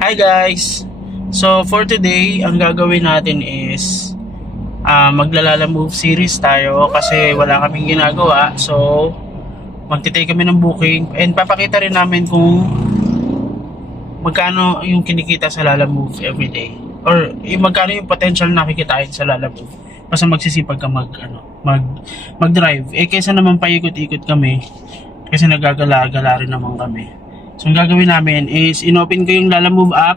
Hi guys! So for today, ang gagawin natin is maglalala move series tayo kasi wala kaming ginagawa. So magtitake kami ng booking and papakita rin namin kung magkano yung kinikita sa Lala Move everyday or magkano yung potential na kikitain sa Lala Move. Basta magsisipag ka mag-drive. Kaysa naman paikot-ikot kami kasi nagagala-gala rin naman kami. So ang gagawin namin is inopen ko yung Lala Move app,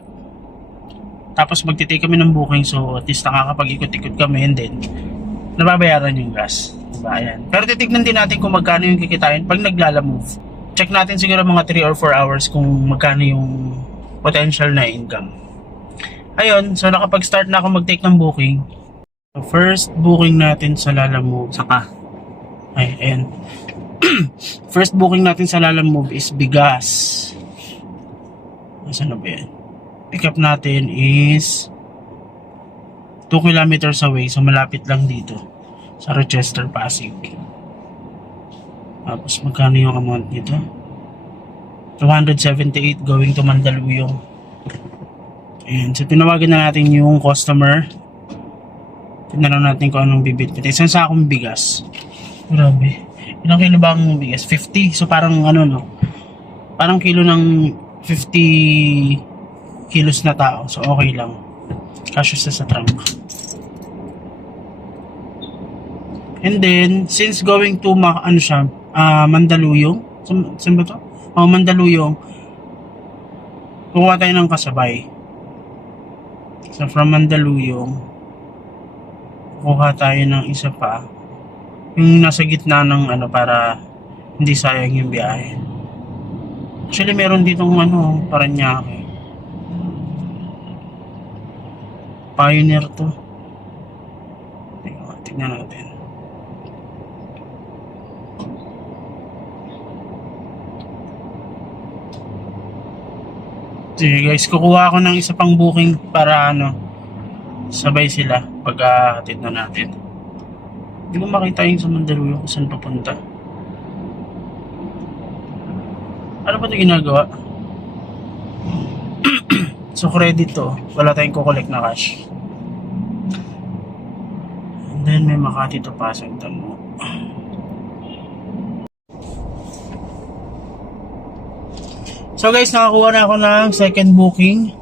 tapos magtitake kami ng booking, so at least nakakapag-ikot-ikot kami and then nababayaran yung gas, diba? Ayan. Pero titignan din natin kung magkano yung kikitain pag nag-Lala Move. Check natin siguro mga 3 or 4 hours kung magkano yung potential na income. Ayun, so nakapag-start na ako mag-take ng booking. So first booking natin sa Lala Move, ayan. First booking natin sa Lala Move is bigas. Nasaan na ba yan? Pick up natin is 2 kilometers away, so malapit lang dito sa Rochester, Pasig. Tapos magkano yung amount nito? 278 going to Mandaluyong. Ayan, so tinawagan na natin yung customer. Tinanong natin kung anong bibit. Isang sakong bigas. Grabe. Ilang kilo ba ang bigas? 50. So parang parang kilo ng 50 kilos na tao. So okay lang. Kasya sa trunk. And then, since going to Mandaluyong. Saan ba to? Mandaluyong. Kukuha tayo ng kasabay. So from Mandaluyong, kukuha tayo ng isa pa. Yung nasa gitna ng para hindi sayang yung biyahe. Actually meron ditong Paranaque. Pioneer to. Tingnan natin. Sige guys, kukuha ako ng isa pang booking para sabay sila pag hatid na natin. Hindi ko makita yung sa Mandaluyong kung saan papunta. Ano ba ito ginagawa? So credit to. Wala tayong kukolek na cash. And then may Makati to Pasig mo. So guys, nakakuha na ako ng second booking.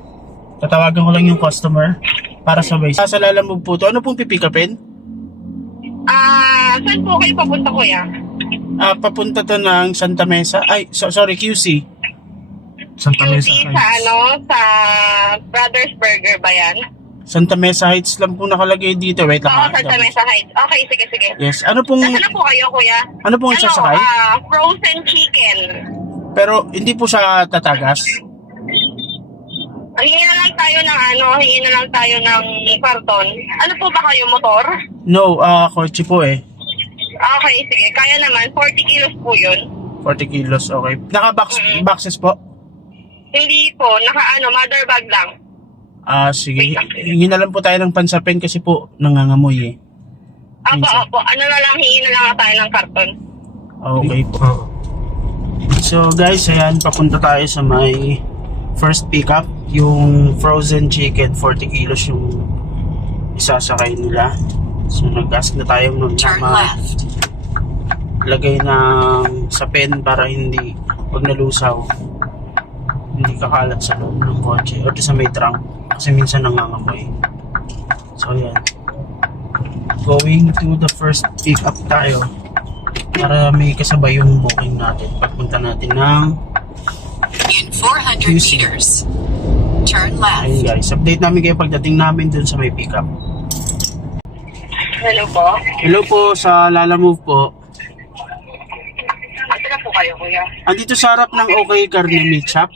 Tatawagan ko lang yung customer para sabay. Sa Lala Move po to. Ano pong pipikapin? Saan po kayo papunta, kuya? Papunta to ng Santa Mesa. Sorry, QC. Santa Mesa QC Heights. sa Brothers Burger ba yan? Santa Mesa Heights lang po nakalagay dito. Wait lang. Oo, Santa Mesa Heights. Okay, sige. Yes. Ano pong Nasaan na po kayo, kuya? Ano pong isasakay? Frozen chicken. Pero hindi po siya tatagas. Hingi na lang tayo ng karton. Ano po ba kayo, motor? No, kotse po eh. Okay, sige. Kaya naman, 40 kilos po yun. 40 kilos, okay. Boxes po? Hindi po, mother bag lang. Sige. Hingi na lang po tayo ng pansapin kasi po nangangamoy eh. Opo. Hingi na lang tayo ng karton. Okay po. So guys, ayan, papunta tayo sa may first pickup. Yung frozen chicken, 40 kilos yung isasakay nila. So nag-ask na tayo lagay ng sa pen para hindi pag nalusaw hindi kakalat sa loob ng kotse o sa may trunk kasi minsan nangangamoy. So ayan, going to the first pickup tayo para may kasabay yung booking natin pagpunta natin ng in 400 meters turn left. Ayun guys, update namin kayo pagdating namin dun sa may pickup. Hello po. Hello po sa Lala Move po. Ito na po kayo, kuya. Andito sa harap ng OK Carne Meat Shop.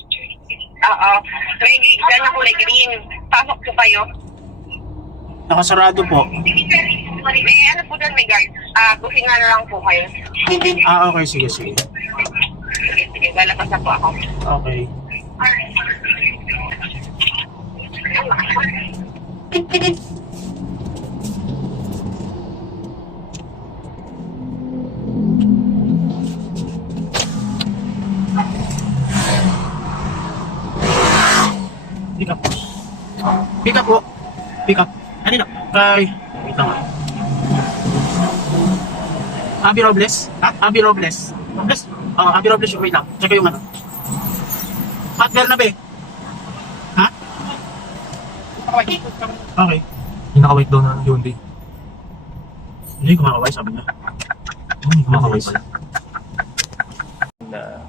Oo. Dyan na kulay green. Pasok po kayo. Nakasarado po. May po doon, may guard. Busing na lang po kayo. Okay, sige. Sige, lalabas na po ako. Okay. Pick up. Ano na? Kay... Wait lang. Abby Robles? Ha? Abby Robles. Robles? Abby Robles. Wait lang. Check ko yung ano. At Bernabe. Ha? Okay. Yung naka-white daw na Hyundai. Hindi kumakaway, sabi niya. Kumakaway pala. Na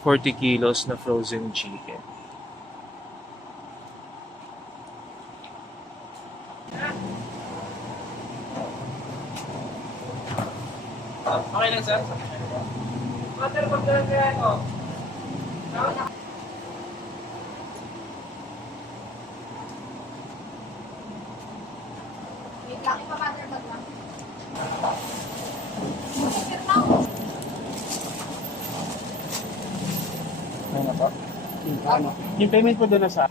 40 kilos na frozen chicken. Okay lang, sir. Yung payment po doon na sa...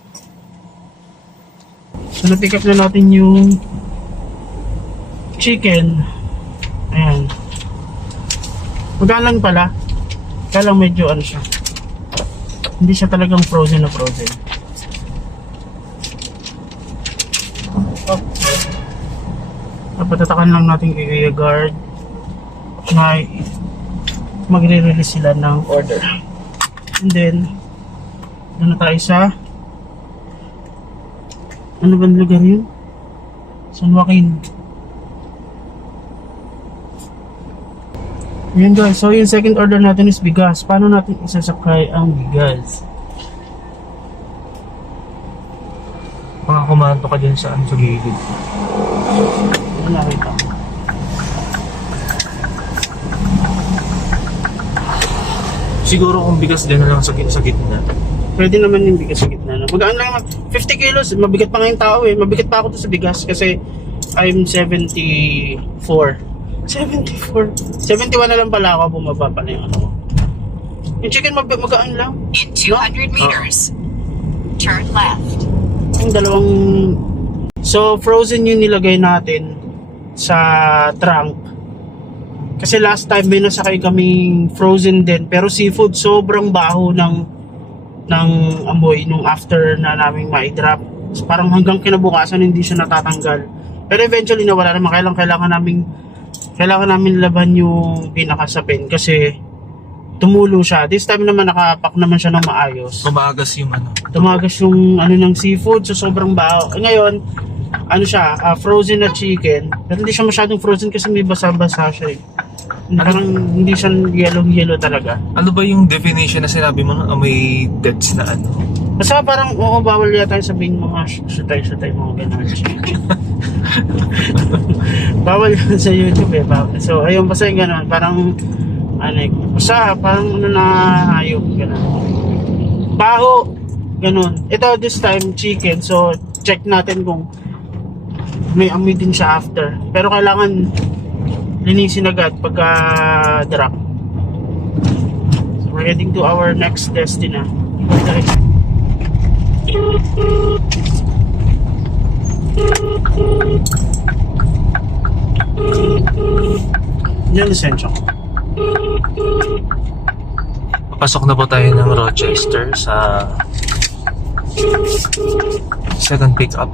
So, na-pick up na natin yung chicken. Ayan. Magkaan lang pala. Kaya lang medyo ano siya. Hindi siya talagang frozen na frozen. Oh. Napatatakan lang natin kay Kuya Guard na magre-release sila ng order. And then, doon na tayo sa ano ba ang lugar yun? San Joaquin. Yun guys, so yung second order natin is bigas. Paano natin isasakay ang bigas? Baka kumanto ka dyan sa gilid. Ano nakita? Siguro kung bigas din na lang sa gitna. Pwede naman yung bigas sa gitna. No? Magaan lang naman. 50 kilos. Mabigat pa nga yung tao eh. Mabigat pa ako to sa bigas kasi I'm 74. 74. 71 na lang pala ako. Bumaba pa na yung ano ko. Yung chicken magaan lang. In 200 meters, turn left. Yung dalawang... So, frozen yung nilagay natin sa trunk. Kasi last time may nasakay kaming frozen din. Pero seafood, sobrang baho ng amoy nung after na naming ma-drop. So, parang hanggang kinabukasan hindi siya natatanggal. Pero eventually nawala naman. Kailangan namin laban yung pinakasapin kasi tumulo siya. This time naman nakapak naman siya ng maayos. Tumagas yung ano. Tumagas yung ano ng seafood, so sobrang baho. Ngayon, ano siya, frozen na chicken. Pero hindi siya masyadong frozen kasi may basa-basa siya eh. Parang hindi siya yellow talaga. Ano ba yung definition na sinabi mo na may deads na ano? Basta parang, oo, bawal yata yung sabihin mga sutay-sutay mga ganun. Bawal yun sa YouTube eh. Bawal. So, ayun, basta yung ganun. Parang, ano eh, basta parang ano na hayop, ganun. Baho, ganun. Ito, this time, chicken. So, check natin kung may amoy din siya after. Pero kailangan linisin agad pagka drop. So, we're heading to our next destination. Yan lisensya ko. Papasok na po tayo ng Rochester sa second pick-up.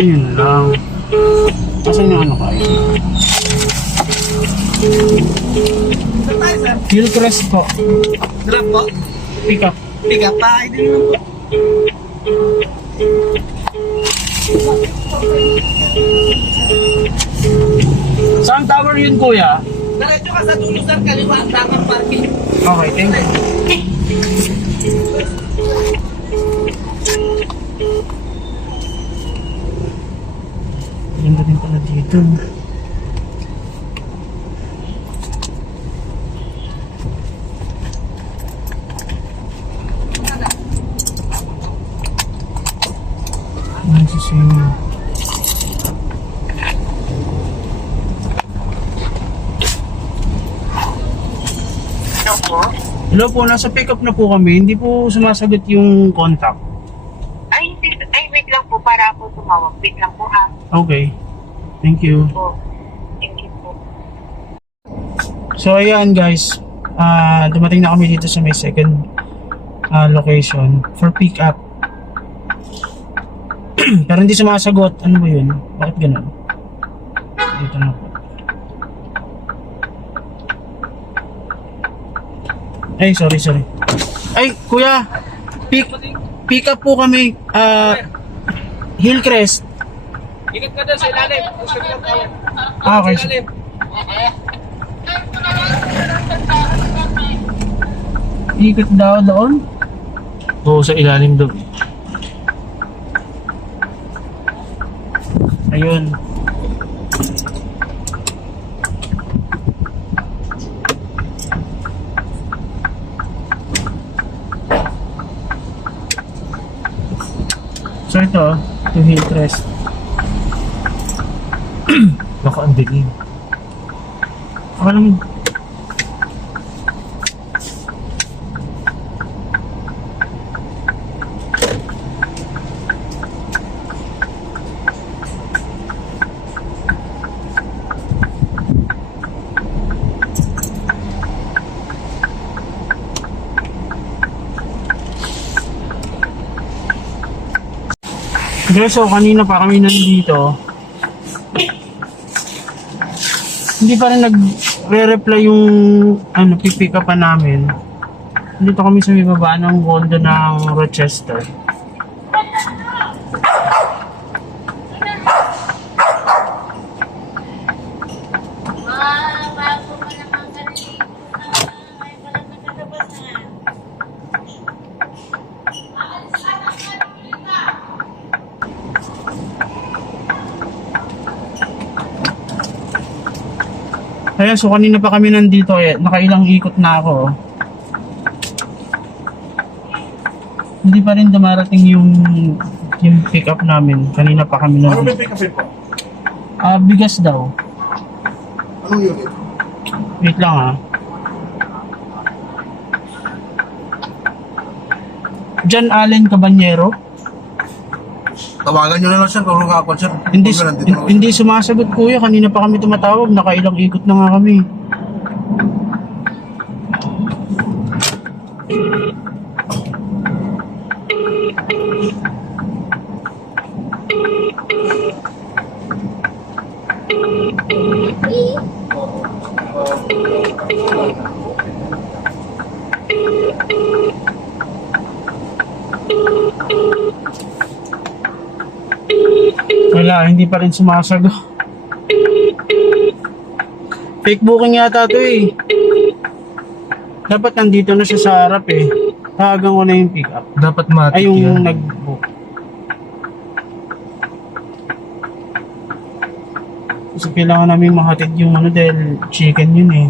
Ayun lang. Asan yung ano kayo? Hillcrest po. Grab po. Pick up. Pick up pa. Hindi naman po. Saan tower yun kuya? Diretso ka sa dulo sir, kaliwa ang tamang parking. Okay, thank you. Ganda din pala dito. Nice to Hello po, nasa pick up na po kami. Hindi po sumasagot yung contact. Ay, wait lang po para ako tumawag. Wait lang po ha. Okay. Thank you. Po. Thank you po. So ayan guys, dumating na kami dito sa may second location for pick up. Pero hindi sumasagot. Ano ba yun? Bakit ganun? Dito na po. Ay, sorry. Ay, kuya! Pick up po kami. Hillcrest. Ingat ka doon sa ilalim. Gusto ko lang tayo. Okay. Ilalim. Ikot daw doon. Oo, sa ilalim daw. Ayun. So ito, to Hillcrest. Baka ang dilim. Ako lang. Guys, so kanina pa kami nandito. Hindi pa rin nagre-reply yung pipick up pa namin. Dito kami sa may baba ng condo ng Rochester. Kaya so kanina pa kami nandito nakailang ikot na ako. Hindi pa rin dumarating yung pick up namin. Kanina pa kami nandito. Ano may pick up po? Bigas daw. Anong unit? Wait lang John Allen Cabanyero. Tawagan nyo na lang sir kung ano kakon sir. Hindi, Kung nandito na ako, hindi sumasagot kuya. Kanina pa kami tumatawag. Nakailang ikot na nga kami. Wala, hindi pa rin sumasagot. Fake booking yata to eh. Dapat nandito na siya sa harap eh. Tawagan ko na yung pick up. Dapat matik Ay, yung yan. nag-book. Kasi kailangan namin mahatid yung dahil chicken yun eh.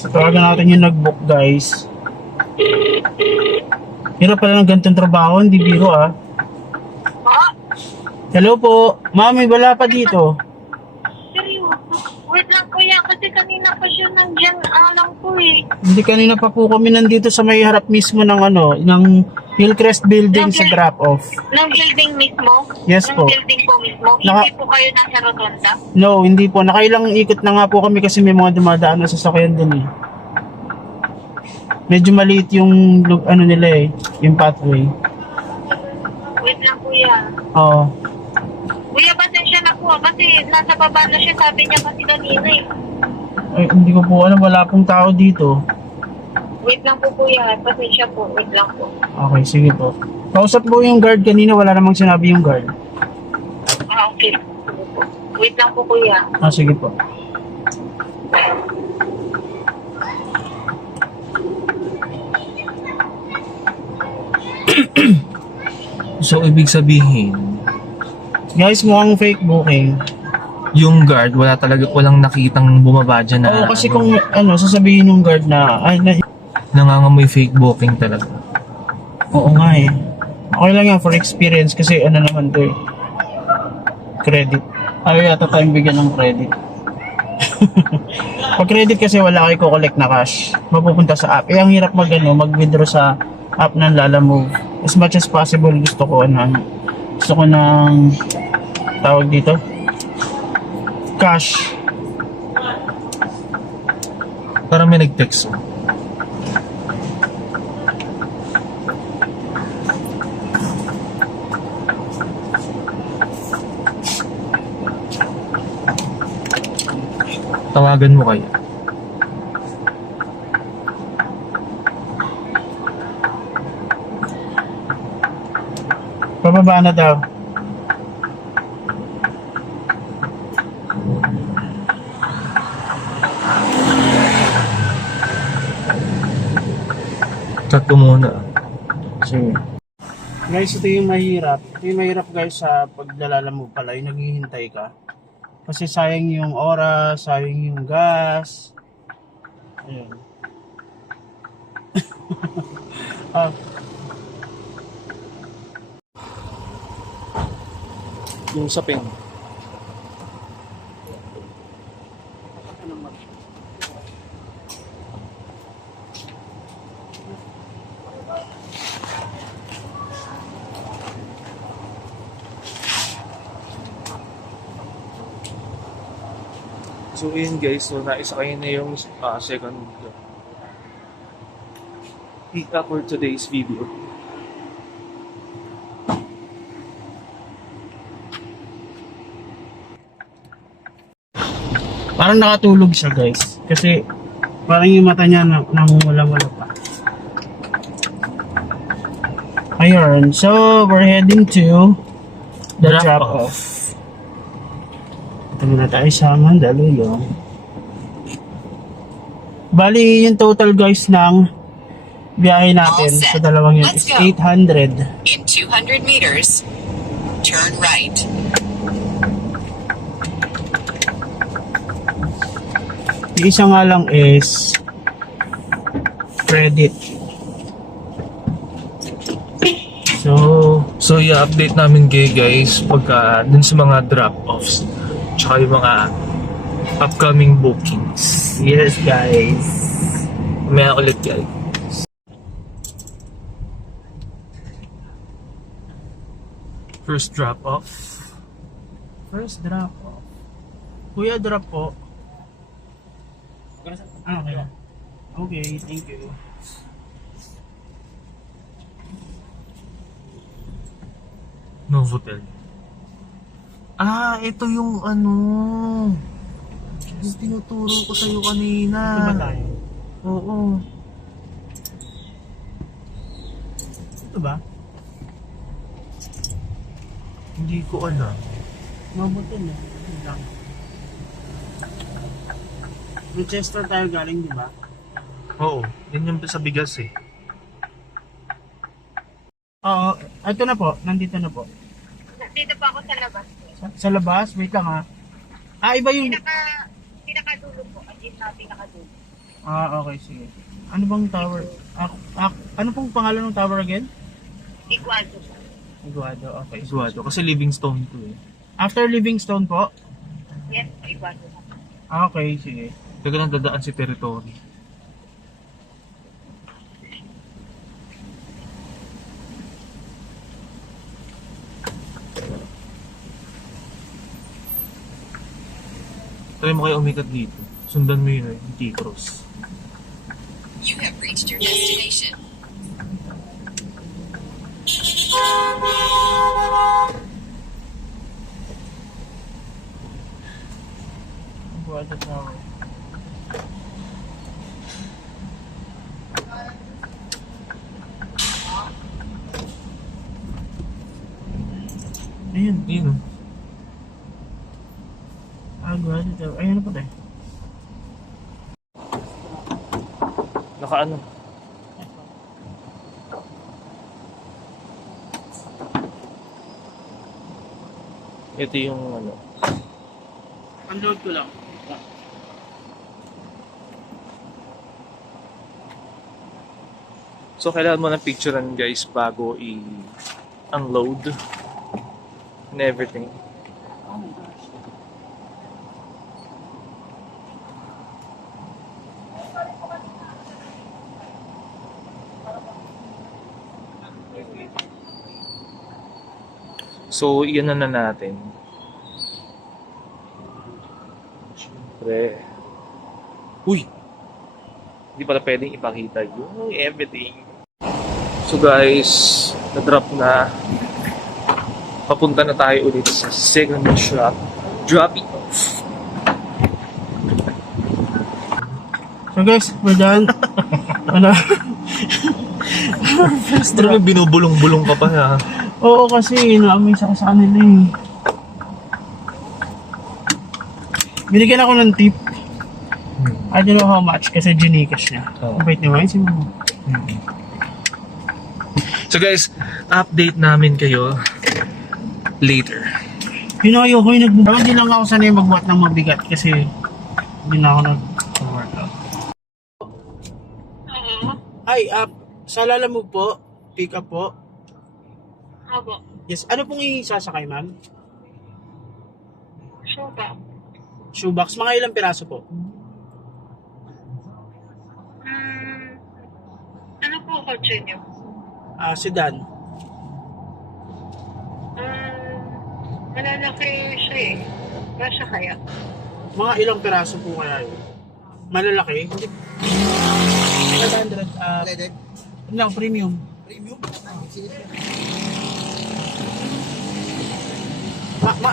So, tawagan natin yung nag-book guys. Hirap pala ng ganitong trabaho, hindi biro Hello po, mami wala pa dito. Seryoso? Wait lang kuya, kasi kanina pa siya nandyan lang po eh. Hindi kanina pa po kami nandito sa may harap mismo ng ng Hillcrest building sa drop off. Ng building mismo? Yes Ng po. building po mismo? Naka- Hindi po kayo nasa rotonda? No, hindi po. Nakailang ikot na nga po kami kasi may mga dumadaan na sasakyan dun eh. Medyo maliit yung nila eh, yung pathway. Wait lang kuya. Oo. Kuya, pasensya na po kasi nasa baba na siya, sabi niya kasi kanina eh. Ay, hindi ko po alam, wala pong tao dito. Wait lang po kuya, pasensya po, wait lang po. Okay, sige po. Kausap po yung guard kanina, wala namang sinabi yung guard. Okay. Sige po. Wait lang po kuya. Sige po. So, ibig sabihin, Guys, mukhang fake booking. yung guard, walang nakitang bumaba dyan na Oo, kasi kung sasabihin yung guard na, nangangamoy fake booking talaga. Oo nga eh. Okay lang yan for experience kasi ano naman to eh. Credit. Ayaw yata tayong bigyan ng credit. Pag credit kasi wala kayo collect na cash. Mapupunta sa app. Eh ang hirap mag-withdraw sa app ng Lalamove. As much as possible gusto ko ng tawag dito cash. Parang may nag-text. Tawagan mo kaya. Pababa na daw. Chat ko muna. Sige. Guys, ito yung mahirap. Ito yung mahirap guys sa pagdalala mo pala, yung naghihintay ka. Kasi sayang yung oras, sayang yung gas. Ayun. Ah, Yung sapin. So yun guys, so naisakay na yung second pick up for today's video. parang nakatulog siya guys. Kasi parang yung mata niya namumula-mula pa. Ayun. So, we're heading to the drop-off. Ito muna tayo sa Mandaluyong. Bali, yung total guys ng biyahe natin All set. sa dalawang yun Let's is go. 800. In 200 meters, turn right. Yung isa nga lang is credit. So i-update namin kayo guys pagka dun sa mga drop-offs tsaka yung mga upcoming bookings. Yes guys. May ulit guys. First drop-off. First drop off. Kuya, drop po. Ah, okay. Okay, thank you. Novotel. Ah, ito yung ano. Yung tinuturo ko sa'yo kanina. Ito ba tayo? Oo. Ito ba? Hindi ko alam. Mabuti na. Ito lang. Manchester tayo galing, di ba? Oo. Yan yung sa bigas eh. Oo. Ito na po. Nandito na po. Dito pa ako sa labas. Sa labas? Wait lang ha. Ah, iba yung... Pinakadulo po. Andin na pinakadulo. Ah, okay. Sige. Ano bang tower? Ano pong pangalan ng tower again? Iguado. Iguado. Okay. Iguado. Kasi Livingstone to eh. After Livingstone po? Yes, Iguado. Ah, okay. Sige. Teka lang dadaan si territory. Try mo kayo umikat dito. Sundan mo yun yung T-cross. You have reached your destination. Iguado tower. Ayun. Yun oh. Ah, Iguado tower. Ayun na po tayo. Nakaano? Ito yung ano. Unload ko lang. So, kailangan mo ng picturean guys bago i-unload and everything. So, iyan na natin. Siyempre. Uy! Hindi pala pwedeng ipakita yung everything. So guys, na-drop na. Papunta na tayo ulit sa second shop. Drop it off. So guys, we're done. Ano? Pero may binubulong-bulong ka pa ha. Oo, kasi na-amaze ako sa kanila eh. Binigyan ako ng tip. I don't know how much kasi Gcash niya. Oo. Wait naman, si mo. So guys, update namin kayo later. Pinayo ko yung hindi lang ako sanay magbuhat ng mabigat kasi hindi na ako nag-workout. Oo. Ay, sa Lalamove po, pick up po. Abo. Yes, ano pong isasakay ma'am? Suba. Shoebox, mga ilang piraso po? Ano po kotse niyo? Sedan. Malalaki siya eh. Kasya kaya? Mga ilang piraso po kaya yun? Malalaki? Hindi. 500, Leaded. lang, premium. Premium?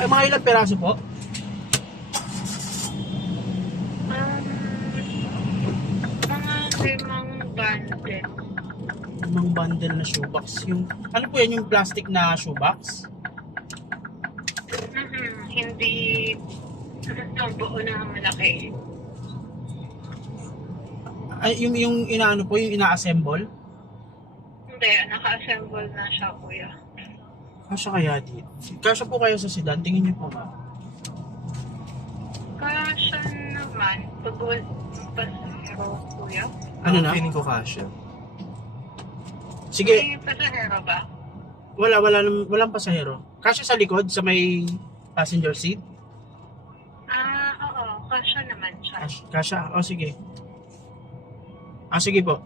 Mga ilang piraso po? Mga limang bundle. Limang bundle na shoebox. Yung, ano po yan, yung plastic na shoebox? Hindi ang buo na malaki. Ay, yung inaano po, yung ina-assemble? Hindi, naka-assemble na siya, kuya. Kasya kaya dito? Kasya po kayo sa sedan? Tingin niyo po ba? Kasya naman, pagod pasahero, kuya. Ano na? Feeling ko kasha. Sige, May pasahero ba? walang pasahero. Kasya sa likod, sa may passenger seat? Oo, kasya naman siya. Kasya? O sige. Sige po.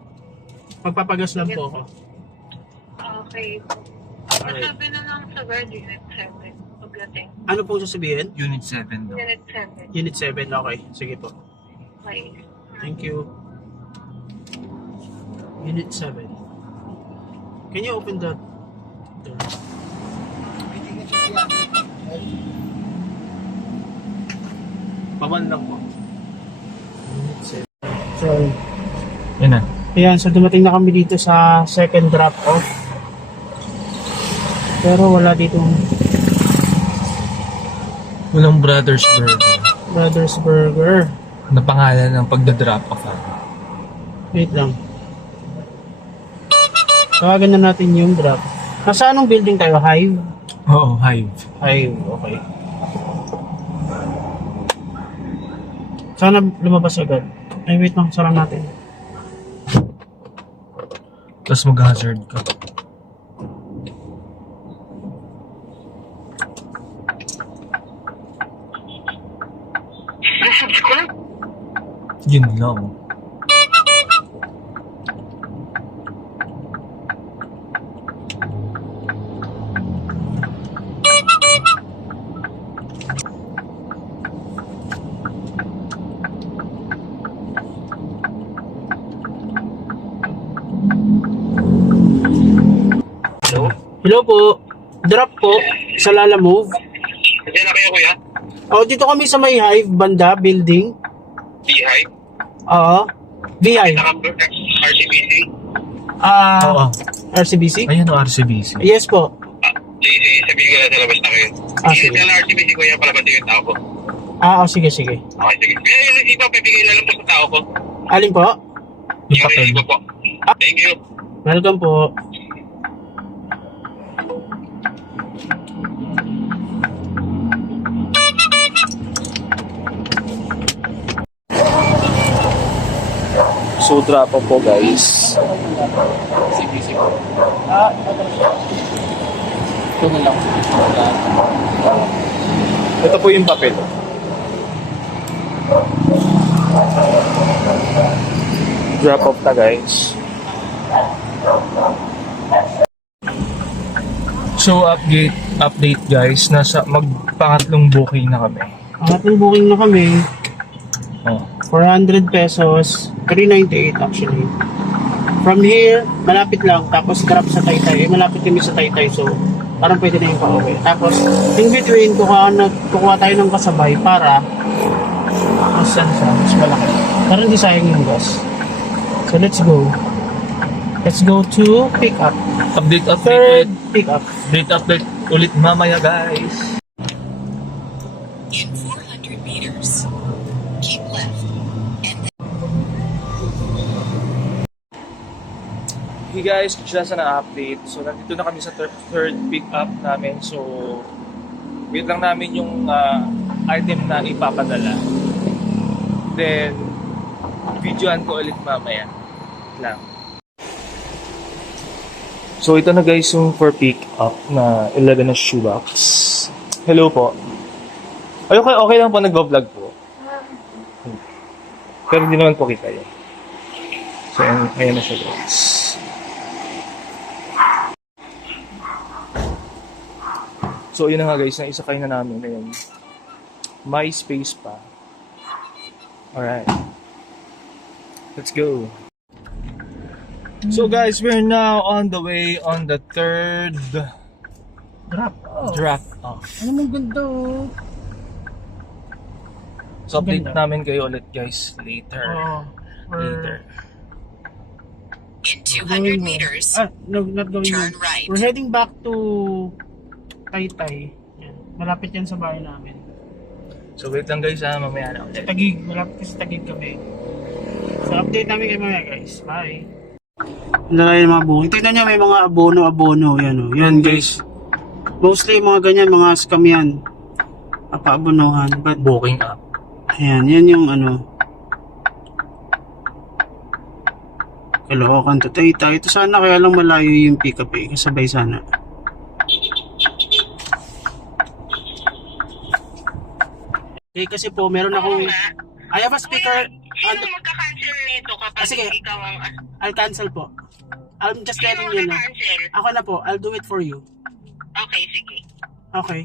Magpapagas lang po ako. Okay. Alright. Masabi na lang sa guard, Unit 7. Pagdating. Ano pong sasabihin? Unit 7 daw. Unit 7. Unit 7, okay. Sige po. Okay. Thank you. Unit 7. Can you open the door? Paman lang po. So, Yan na. ayan. So, dumating na kami dito sa second drop-off. Pero wala dito Walang Brothers Burger. Brothers Burger. Na pangalan ng pagda-drop off. Wait lang. Tawagan na natin yung drop. Nasa anong building tayo? Hive? Oo, Hive. Hive, okay. Sana lumabas agad. Ay, wait lang. Sarang natin. Tapos mag-hazard ka. Yun lang. Hello po. Drop po sa Lalamove. Diyan na kayo, kuya? Dito kami sa may Hive banda building. Beehive? Oo. V-Hive. RCBC? Oo. RCBC? Ayan o, RCBC. Yes po. Sige, sabihin ko na sa labas na kayo. Sige. Sige, sa RCBC, kuya, palabas yung tao ko. Sige, sige. Okay, sige. Kuya, yung resibo, pipigay na lang po sa tao ko. Alin po? Yung Yung papel. resibo po. Thank you. Welcome po. So, drop off po guys. CBC po. Ah, ito siya. Ito na lang. Ito po yung papel. Drop off na guys. So update guys, nasa magpangatlong booking na kami. Ang ating booking na kami, Oh. 400 pesos, 398 actually. From here, malapit lang, tapos drop sa Taytay. Malapit kami sa Taytay, so parang pwede na yung pa-uwi. Tapos, in between, kukuha tayo ng kasabay para mas saan siya, mas malaki. Para hindi sayang yung gas. So, let's go. Let's go to pick up. Update Third pick up. update ulit mamaya guys. In 400 meters, keep left. Hey guys, just na update. So, nandito na kami sa third pick up namin. So, wait lang namin yung item na ipapadala. Then, videoan ko ulit mamaya. Wait lang. So, ito na guys yung for pick up na 11 na shoebox. Hello po. Okay lang po, nagbo-vlog po. Pero hindi naman po kita yun. So, ayan na siya guys. So, yun na nga guys, naisakay na namin. Ayan. May space pa. Alright. Let's go. So guys, we're now on the way on the third Drop. Oh. drop off. Ano mong ganda oh. So, update Ganda. namin kayo ulit guys later. Oh. Later. In 200 meters, No, not going turn home. right. We're heading back to Taytay. Yan. Malapit yan sa bahay namin. So, wait lang guys ha, mamaya na ulit. Tagig, malapit kasi Tagig kami. So, update namin kayo mamaya guys. Bye. Nalagay yung mga booking. Tignan nyo, may mga abono. Yan o. Yan guys. Mostly mga ganyan, mga scam yan. Papaabonohan. But, Booking up. ayan, yan yung ano. Caloocan to Taytay. Ito sana kaya lang malayo yung pick up eh. Kasabay sana. Okay, kasi po, meron akong... I have a speaker. Sino magka-cancel nito kapag sige. ikaw ang... I'll cancel po. I'm just Sino telling you na. magka-cancel? Ako na po. I'll do it for you. Okay, sige. Okay.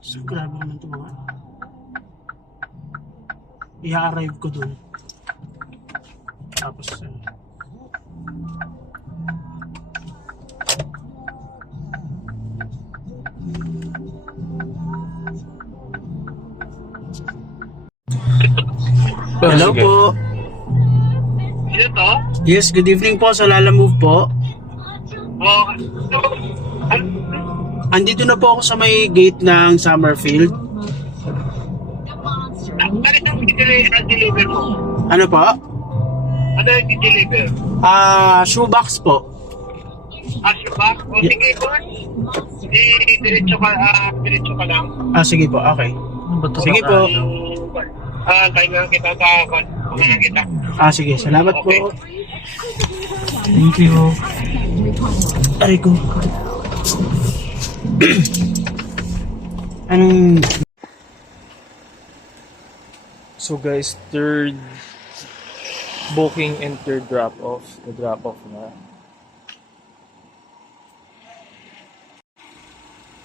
So, grabe naman ito mga. I-arrive ko dun. Tapos, hello Sige. po. Sino to? Yes, good evening po sa Lala Move po. Oh, Andito na po ako sa may gate ng Summerfield. bakit ang deliver mo? Ano po? Ano yung deliver? Shoebox po. Asya ba? O sige, boss. Diretso ka lang. Sige po, okay. Sige po. Tayo na kita kita. Sige, salamat Okay. po. Thank you. Aray ko. Anong... So guys, third booking and third drop off. The drop off na.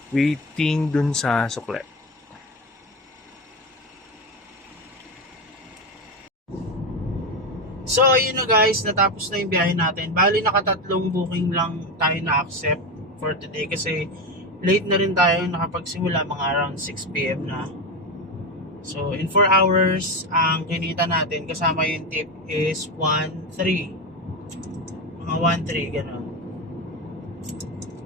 Waiting dun sa sukle. So, yun na guys, natapos na yung biyahe natin. Bali, nakatatlong booking lang tayo na-accept for today kasi late na rin tayo nakapagsimula, mga around 6 PM na. So, in 4 hours, ang kinita natin kasama yung tip is 1.3. Mga 1.3, ganun.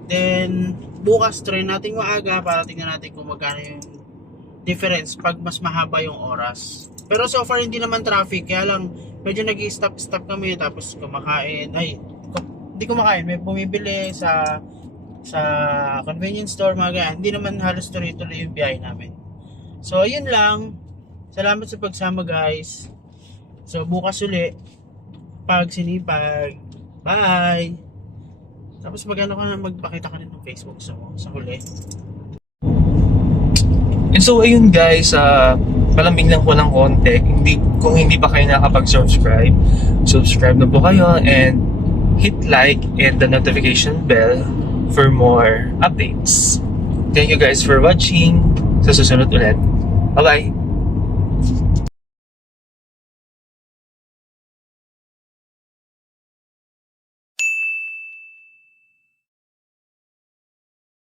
Then, bukas try natin maaga para tingnan natin kung magkano yung difference pag mas mahaba yung oras. Pero so far hindi naman traffic, kaya lang medyo nag-i-stop kami tapos kumakain. Hindi kumakain, may bumibili sa convenience store, mga ganyan. Hindi naman halos tuloy-tuloy yung biyahe namin. So, yun lang. Salamat sa pagsama guys. So, bukas uli, pag sinipag. Bye! Tapos magpakita ka rin ng Facebook sa huli. And so ayun guys, palambing lang po ng konti. Kung hindi pa kayo nakapag-subscribe, subscribe na po kayo and hit like and the notification bell for more updates. Thank you guys for watching. Sa susunod ulit. Bye-bye!